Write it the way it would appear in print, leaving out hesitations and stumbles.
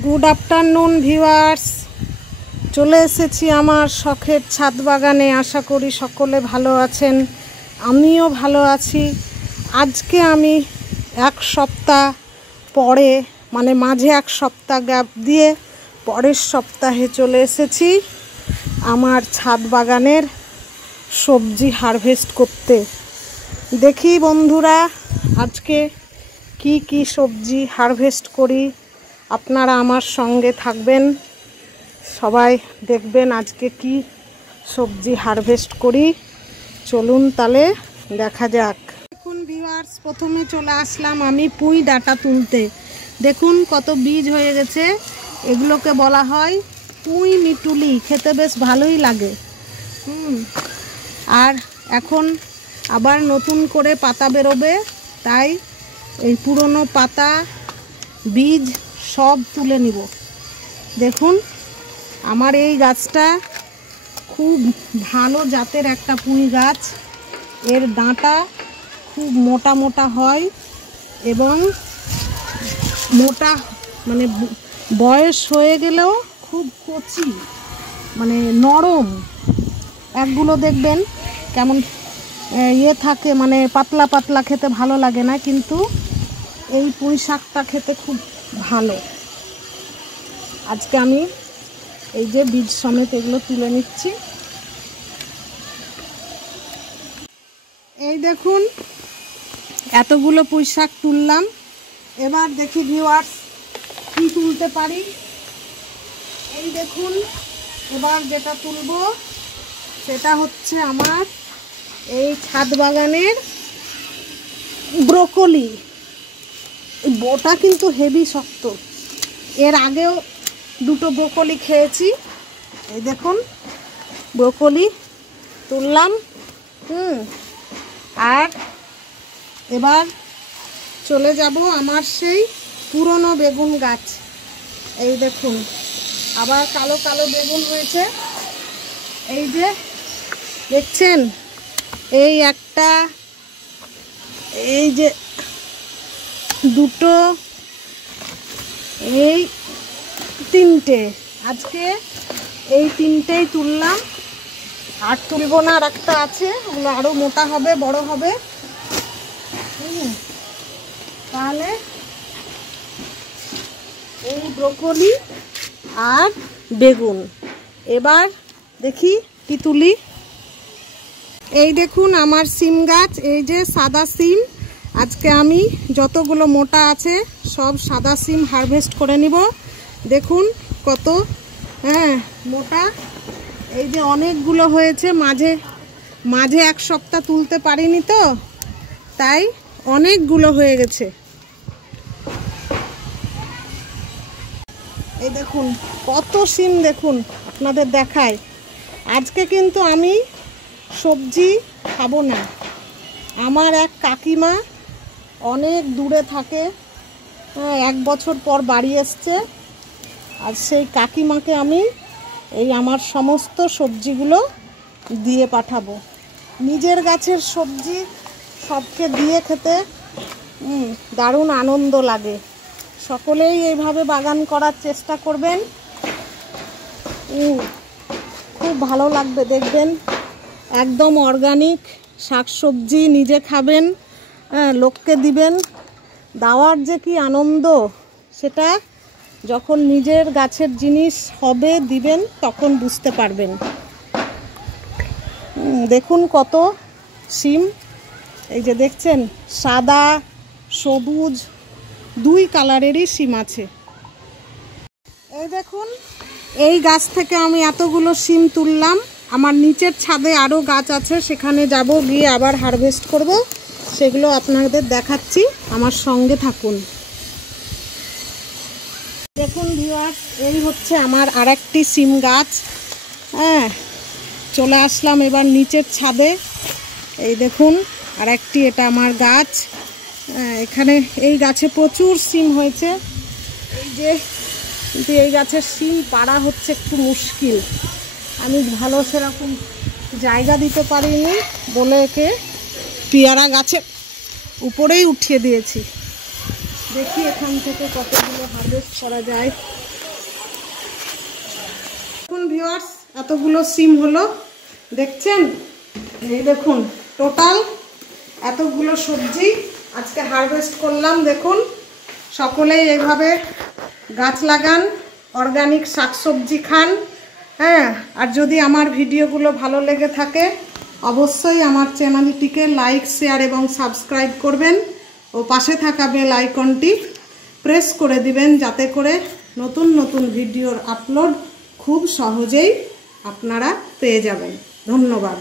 Good afternoon viewers, চলে এসেছি আমার শখের ছাদ বাগানে। আশা করি সকলে ভালো আছেন, আমিও ভালো আছি। আজকে আমি এক সপ্তাহ পরে, মানে মাঝে এক সপ্তাহ গ্যাপ দিয়ে পরের সপ্তাহে চলে এসেছি আমার ছাদ বাগানের সবজি হারভেস্ট করতে। দেখি বন্ধুরা আজকে কি কি সবজি হারভেস্ট করি, আপনারা আমার সঙ্গে থাকবেন, সবাই দেখবেন আজকে কি সবজি হারভেস্ট করি। চলুন তাহলে দেখা যাক। দেখুন ভিউয়ার্স, প্রথমে চলে আসলাম আমি পুঁই ডাঁটা তুলতে। দেখুন কত বীজ হয়ে গেছে, এগুলোকে বলা হয় পুঁই মিটুলি, খেতে বেশ ভালোই লাগে। আর এখন আবার নতুন করে পাতা বেরোবে, তাই এই পুরনো পাতা বীজ সব তুলে নিব। দেখুন আমার এই গাছটা খুব ভালো জাতের একটা পুঁই গাছ। এর ডাঁটা খুব মোটা মোটা হয় এবং মোটা, মানে বয়স হয়ে গেলেও খুব কচি, মানে নরম। একগুলো দেখবেন কেমন ইয়ে থাকে, মানে পাতলা পাতলা, খেতে ভালো লাগে না, কিন্তু এই পুঁই শাকটা খেতে খুব ভালো। আজকে আমি এই যে বীজ সমেত এগুলো তুলে নিচ্ছি। এই দেখুন এতগুলো পুঁই শাক তুললাম। এবার দেখি ভিউয়ার্স কি তুলতে পারি। এই দেখুন এবার যেটা তুলবো সেটা হচ্ছে আমার এই ছাদ বাগানের ব্রোকলি। বোটা কিন্তু হেভি শক্ত। এর আগেও দুটো ব্রোকলি খেয়েছি। এই দেখুন ব্রোকলি তুললাম। আর এবার চলে যাব আমার সেই পুরনো বেগুন গাছ। এই দেখুন আবার কালো কালো বেগুন হয়েছে। এই যে দেখছেন, এই একটা, এই যে দুটো, এই তিনটে। আজকে এই তিনটেই তুললাম, আর তুলবো না, আর একটা আছে, ওগুলো আরও মোটা হবে, বড় হবে। তাহলে এই ব্রোকলি আর বেগুন। এবার দেখি কি তুলি। এই দেখুন আমার সিম গাছ, এই যে সাদা সিম। আজকে আমি যতগুলো মোটা আছে সব সাদা সিম হারভেস্ট করে নিব। দেখুন কত মোটা। এই যে অনেকগুলো হয়েছে, মাঝে এক সপ্তাহ তুলতে পারিনি তো, তাই অনেকগুলো হয়ে গেছে। এই দেখুন কত সিম, দেখুন আপনাদের দেখায়। আজকে কিন্তু আমি সবজি খাবো না। আমার এক কাকিমা অনেক দূরে থাকে, 1 বছর পর বাড়ি এসছে। আর সেই কাকিমাকে আমি এই আমার সমস্ত সবজিগুলো দিয়ে পাঠাবো। নিজের গাছের সবজি সবকে দিয়ে খেতে দারুণ আনন্দ লাগে। সকলেই এইভাবে বাগান করার চেষ্টা করবেন, খুব ভালো লাগবে দেখবেন। একদম অর্গানিক শাকসবজি নিজে খাবেন, লোককে দিবেন। দেওয়ার যে কি আনন্দ, সেটা যখন নিজের গাছের জিনিস হবে দিবেন তখন বুঝতে পারবেন। দেখুন কত সিম, এই যে দেখছেন সাদা সবুজ দুই কালারেরই সিম আছে। এই দেখুন এই গাছ থেকে আমি এতগুলো সিম তুললাম। আমার নিচের ছাদে আরও গাছ আছে, সেখানে যাব, গিয়ে আবার হারভেস্ট করব। সেগুলো আপনাদের দেখাচ্ছি, আমার সঙ্গে থাকুন। দেখুন ভিউয়ার্স, এই হচ্ছে আমার আরেকটি সিম গাছ। চলে আসলাম এবার নিচের ছাদে। এই দেখুন আরেকটি, এটা আমার গাছ। এখানে এই গাছে প্রচুর সিম হয়েছে। এই যে, কিন্তু এই গাছের সিম পাড়া হচ্ছে একটু মুশকিল। আমি ভালো সেরকম জায়গা দিতে পারিনি বলে একে পেয়ারা গাছের উপরেই উঠিয়ে দিয়েছি। দেখি এখান থেকে কতগুলো হারভেস্ট করা যায়। দেখুন ভিউয়ার্স, এতগুলো সিম হলো, দেখছেন? এই দেখুন টোটাল এতগুলো সবজি আজকে হারভেস্ট করলাম। দেখুন সকলেই এইভাবে গাছ লাগান, অর্গানিক শাকসবজি খান। হ্যাঁ, আর যদি আমার ভিডিওগুলো ভালো লেগে থাকে অবশ্যই আমার চ্যানেলটিকে লাইক, শেয়ার এবং সাবস্ক্রাইব করবেন ও পাশে থাকা বেল আইকনটি প্রেস করে দিবেন, যাতে করে নতুন নতুন ভিডিওর আপলোড খুব সহজেই আপনারা পেয়ে যাবেন। ধন্যবাদ।